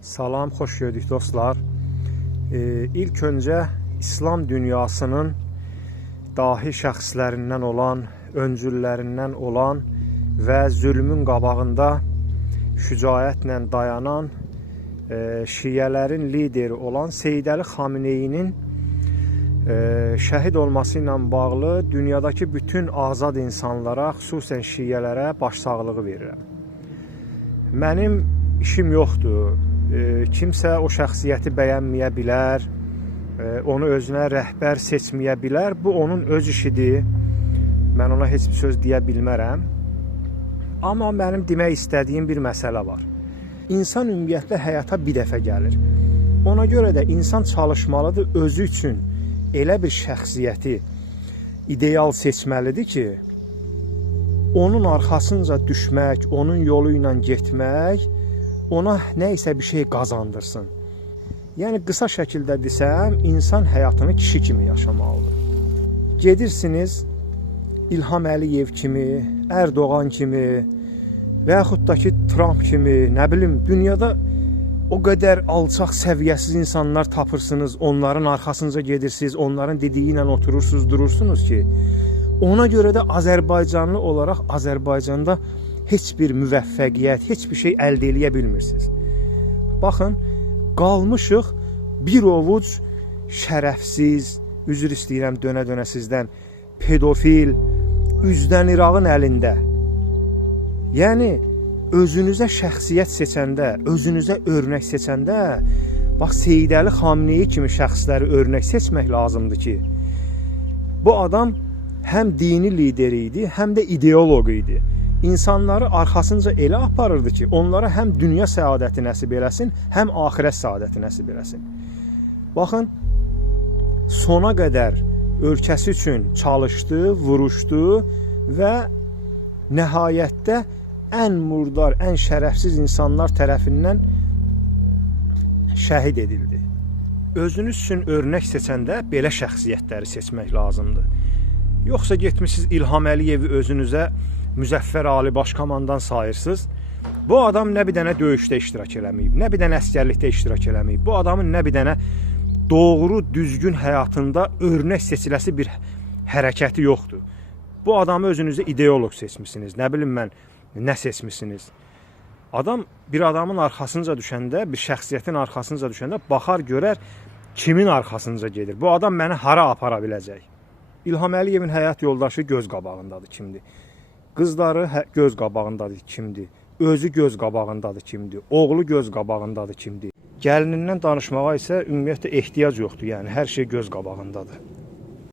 Salam, xoş gördük dostlar. İlk öncə İslam dünyasının dahi şəxslərindən olan, öncüllərindən olan və zülmün qabağında şücaətlə dayanan şiələrin lideri olan Seyyid Əli Xameneyinin şəhid olması ilə bağlı dünyadakı bütün azad insanlara, xüsusən şiələrə başsağlığı verirəm. Mənim işim yoxdur. Kimsə o şəxsiyyəti bəyənməyə bilər, onu özünə rəhbər seçməyə bilər. Bu onun öz işidir. Mən ona heç bir söz deyə bilmərəm. Amma mənim demək istədiyim bir məsələ var. İnsan ümumiyyətlə həyata bir dəfə gəlir. Ona görə də insan çalışmalıdır özü üçün elə bir şəxsiyyəti ideal seçməlidir ki, onun arxasınca düşmək, onun yolu ilə getmək ona nə isə bir şey qazandırsın. Yəni qısa şəkildə desəm, insan həyatını kişi kimi yaşamalıdır. Gedirsiniz İlham Əliyev kimi, Erdoğan kimi və yaxud da ki Trump kimi, nə bilim, dünyada o qədər alçaq səviyyəsiz insanlar tapırsınız, onların arxasınca gedirsiniz, onların dediyi ilə oturursunuz, durursunuz ki, ona görə də Azərbaycanlı olaraq Azərbaycanda heç bir müvəffəqiyyət, heç bir şey əldə eləyə bilmirsiniz. Baxın, qalmışıq bir ovuc şərəfsiz, üzr istəyirəm dönə-dönə sizdən, pedofil, üzdən İrağın əlində. Yəni, özünüzə şəxsiyyət seçəndə, özünüzə örnək seçəndə, bax, Seyyid Əli Xameneyi kimi şəxsləri örnək seçmək lazımdır ki, bu adam həm dini lideri idi, həm də ideoloq idi. İnsanları arxasınca elə aparırdı ki, onlara həm dünya səadəti nəsib eləsin, həm axirət səadəti nəsib eləsin. Baxın, sona qədər ölkəsi üçün çalışdı, vuruşdu və nəhayətdə ən murdar, ən şərəfsiz insanlar tərəfindən şəhid edildi. Özünüz üçün örnək seçəndə belə şəxsiyyətləri seçmək lazımdır. Yoxsa getmişsiniz İlham Əliyevi özünüzə Müzəffər Ali Başkomandan sayırsınız. Bu adam nə bir dənə döyüşdə iştirak eləməyib, nə bir dənə əskərlikdə iştirak eləməyib. Bu adamın nə bir dənə doğru, düzgün həyatında örnək seçiləsi bir hərəkəti yoxdur. Bu adamı özünüzə ideoloq seçmişsiniz, nə bilim mən, nə seçmişsiniz. Adam bir adamın arxasınca düşəndə, bir şəxsiyyətin arxasınca düşəndə baxar görər kimin arxasınca gedir. Bu adam məni hara apara biləcək? İlham Əliyevin həyat yoldaşı göz qabağındadır kimdir? Qızları göz qabağındadır kimdir? Özü göz qabağındadır kimdir? Oğlu göz qabağındadır kimdir? Gəlinindən danışmağa isə ümumiyyətlə ehtiyac yoxdur, yəni hər şey göz qabağındadır.